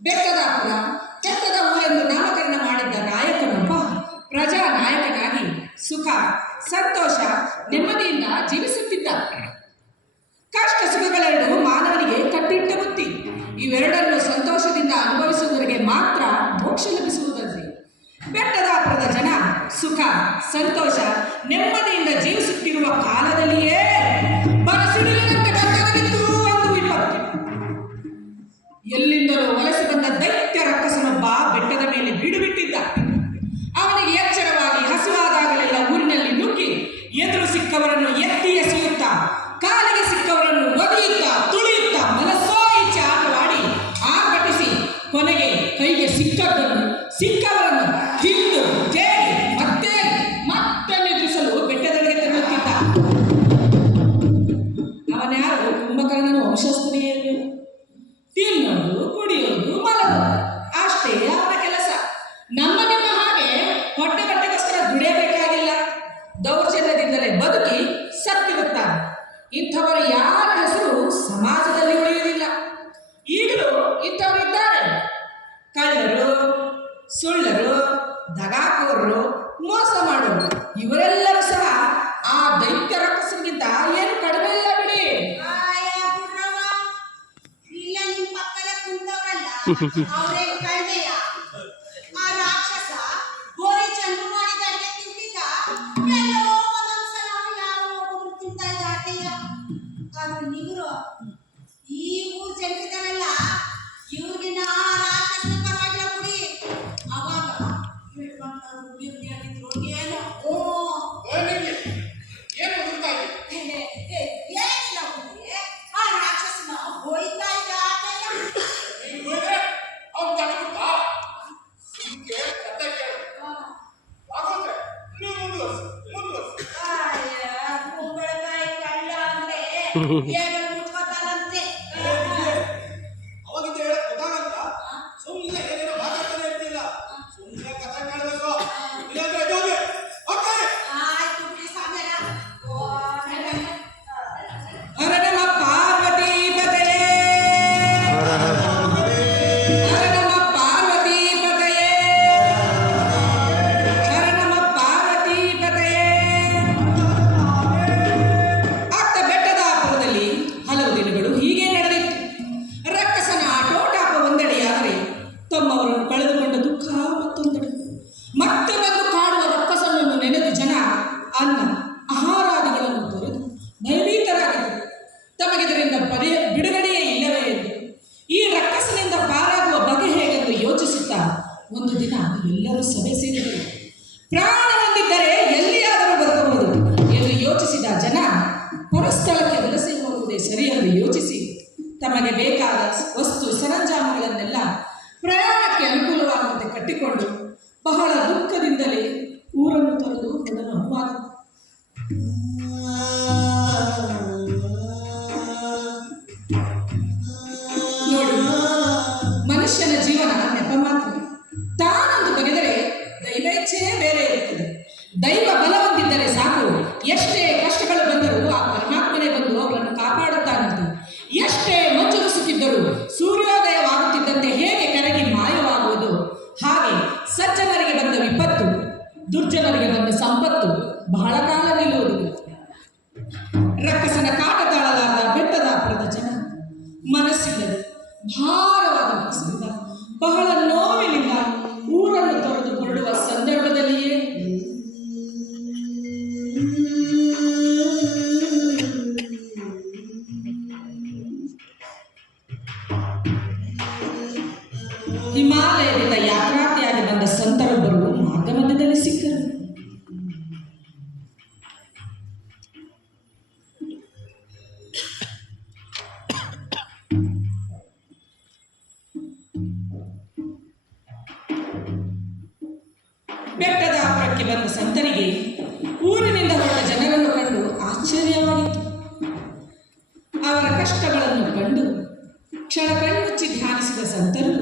ಬೆಕ್ಕದಾಪುರ ಚಕ್ಕದ ಊರೆಂದು ನಾಮಕರಣ ಮಾಡಿದ್ದ ನಾಯಕನೊಬ್ಬ ಪ್ರಜಾ ನಾಯಕನಾಗಿ ಸುಖ, ಸಂತೋಷ, ನೆಮ್ಮದಿಯಿಂದ ಜೀವಿಸುತ್ತಿದ್ದ. ಕಷ್ಟ ಸುಖಗಳೆರಡು ಮಾನವನಿಗೆ ಕಟ್ಟಿಟ್ಟ ಬುತ್ತಿ. ಇವೆರಡನ್ನು ಸಂತೋಷದಿಂದ ಅನುಭವಿಸುವುದರಿಗೆ ಮಾತ್ರ ಮೋಕ್ಷ ಲಭಿಸುವುದರಲ್ಲಿ ಬೆಟ್ಟದಾಪುರದ ಜನ ಸುಖ, ಸಂತೋಷ, ನೆಮ್ಮದಿಯಿಂದ ಜೀವಿಸುತ್ತಿರುವ ಕಾಲದಲ್ಲಿಯೇ ನಾನ್ಯಾರು ಕುಂಭಕರ್ಣನ ವಂಶಸ್ಥನೇ ತಿನ್ನೋದು ಕುಡಿಯೋದು ಮಲಗೋದು ಅಷ್ಟೇ ಅವರ ಕೆಲಸ. ನಮ್ಮ ನಿಮ್ಮ ಹಾಗೆ ಹೊಟ್ಟೆ ಬಟ್ಟೆಗೋಸ್ಕರ ದುಡಿಯಬೇಕಾಗಿಲ್ಲ. ದೌರ್ಜನ್ಯದಿಂದಲೇ ಬದುಕಿ ಸತ್ತಿರುತ್ತಾರೆ ಇಂಥವರು ಯಾರ ಹೆಸರು ಸಮಾಜದಲ್ಲಿ ಉಳಿಯುವುದಿಲ್ಲ. ಈಗಲೂ ಇಂಥವರು ಇದ್ದಾರೆ. ಕಳ್ಳರು, ಸುಳ್ಳರು, ದಗಾಕೋರರು, ಮೋಸ ಮಾಡೋರು. ಇವರೆಲ್ಲರೂ 嗯哼哼 ಮುಂದುವರ್ಸಿ ಮುಂದುವರ್ಸಿ ಎಲ್ಲರೂ ಸಭೆ ಸೇರಿದರು ಪ್ರಾಣ ಎಲ್ಲಿಯಾದರೂ ಬದುಕಬಹುದು ಎಂದು ಯೋಚಿಸಿದ ಜನ ಪುರಸ್ಥಳಕ್ಕೆ ವಲಸೆ ಹೋಗುವುದೇ ಸರಿ ಎಂದು ಯೋಚಿಸಿ ತಮಗೆ ಬೇಕಾದ ವಸ್ತು, ಸರಂಜಾಮುಗಳನ್ನೆಲ್ಲ ಪ್ರಯಾಣಕ್ಕೆ ಅನುಕೂಲವಾಗುವಂತೆ ಕಟ್ಟಿಕೊಂಡು ಬಹಳ ದುಃಖದಿಂದಲೇ ಊರನ್ನು ತೊರೆದು ಅದನ್ನು ಸಂಪತ್ತು ಬಹಳ ಕಾಲ ನಿಲ್ಲುವುದಿಲ್ಲ ರಕ್ಕಸನ ಕಾಟ ತಾಳಲಾದ ಬೆಟ್ಟದಾಪುರದ ಜನ ಮನಸ್ಸಿನ ಭಾರವಾದ ಮನಸ್ಸಿಲ್ಲ ಬಹಳ ನೋವಿನಿಂದ ಊರನ್ನು ತೊರೆದು ಸಂದರ್ಭದಲ್ಲಿಯೇ ಹಿಮಾಲಯದಿಂದ ಯಾತ್ರಾರ್ಥಿಯಾಗಿ ಬಂದ ಸಂತರು ಬೆಟ್ಟದ ಹತ್ತಿರಕ್ಕೆ ಬಂದ ಸಂತರಿಗೆ ಊರಿನಿಂದ ಹೊರಟ ಜನರನ್ನು ಕಂಡು ಆಶ್ಚರ್ಯವಾಗಿತ್ತು ಅವರ ಕಷ್ಟಗಳನ್ನು ಕಂಡು ಕ್ಷಣ ಕಣ್ಮುಚ್ಚಿ ಧ್ಯಾನಿಸಿದ ಸಂತರು